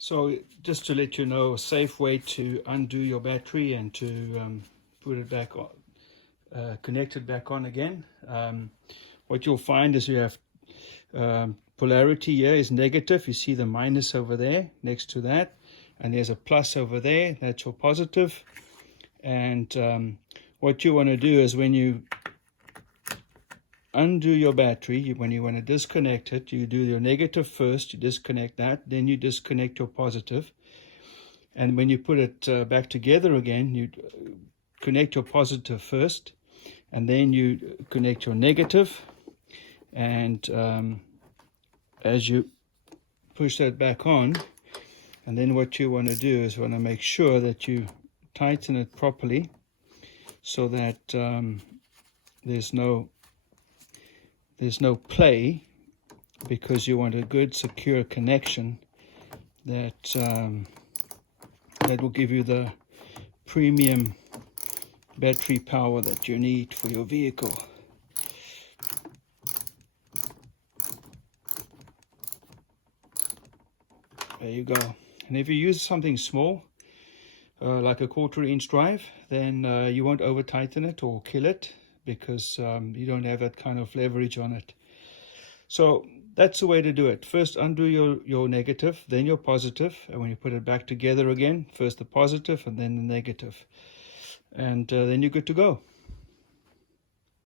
So just to let you know, a safe way to undo your battery and to put it back on, connect it back on again. What you'll find is you have polarity here is negative. You see the minus over there next to that, and there's a plus over there. That's your positive. And what you want to do is when you undo your battery, when you want to disconnect it, you do your negative first, you disconnect that, then you disconnect your positive. And when you put it back together again, you connect your positive first, and then you connect your negative. And as you push that back on, and then what you want to do is want to make sure that you tighten it properly so that there's no play, because you want a good secure connection that will give you the premium battery power that you need for your vehicle. There you go. And if you use something small, like a 1/4 inch drive, then you won't over tighten it or kill it, because you don't have that kind of leverage on it. So that's the way to do it. First undo your negative, then your positive, and when you put it back together again, first the positive and then the negative, and then you're good to go.